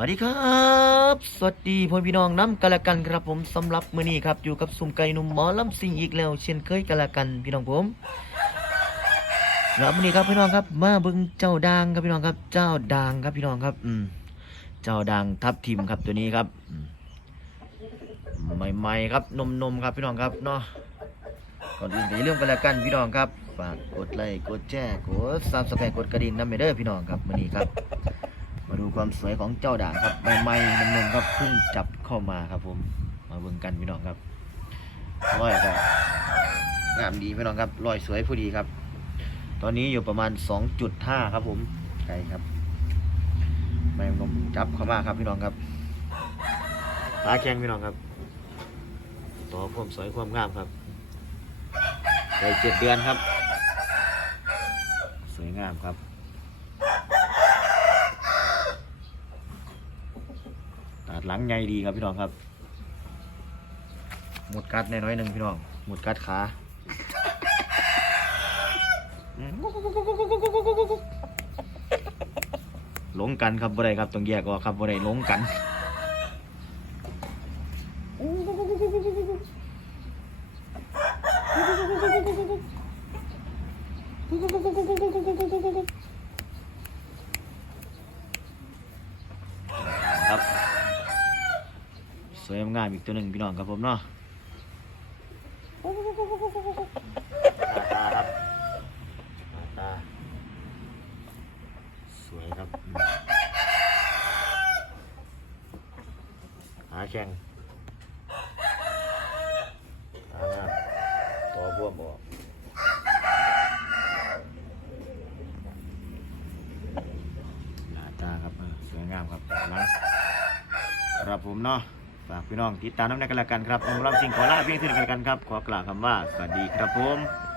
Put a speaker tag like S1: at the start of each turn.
S1: วัสดีครับ สวัสดีพ่อพี่น้องน้ำกะละกันครับผมสำหรับมื้อนี้ครับอยู่กับสุ่มไก่หนุ่มหมอลำซิงอีกแล้ว เช่นเคยกะละกันพี่น้องผมแล้วมื้อนี้ครับพี่น้องครับ มาเบิ่งเจ้าด่างครับพี่น้องครับ เจ้าด่างครับพี่น้องครับ อืมเจ้าด่างทับทิมครับตัวนี้ครับใหม่ๆครับนมๆครับพี่น้องครับเนาะก่อนอื่นอย่าลืมกันละกันพี่น้องครับฝากกดไลค์กดแชร์กดซับสไครต์กดกระดิ่งน้ำไปเด้อพี่น้องครับมื้อนี้ครับ ดูความสวยของเจ้าด่างครับใหม่ๆนมครับเพิ่งจับเข้ามาครับ ผม มาเบิ่งกันพี่น้องครับร้อยก็งามดีพี่น้องครับรอยสวยผู้ดีครับ ตอนนี้อยู่ประมาณ 2.5 ครับ ผมไกลครับไม่นมจับเข้ามาครับพี่น้องครับตาแข็งพี่น้องครับต่อความสวยความงามครับได้เจ็ดเดือนครับ สวยงามครับ ตา ดหลังใหญ่ดีครับพี่น้องครับ หมดกัดแน่น้อยหนึ่งพี่น้อง หมดกัดขาหลงกันครับบ่ได้ครับต้องแยกออกครับบ่ได้หลงกัน ครับส วยงามอีกตัวหนึ่งพี่น้องครับผมเนาะหน้าตาครับตาสวยครับอืมขาแข็งตางาตัวบวมออกหน้าตาครับสวยงามครับหลังครับผมเนาะ ฝากพี่น้องติดตามน้ำในกันละกันครับผมรับสิ่งขอลาเพียงเท่านี้กันละกันครับ ขอกล่าวคำว่าสวัสดีครับผม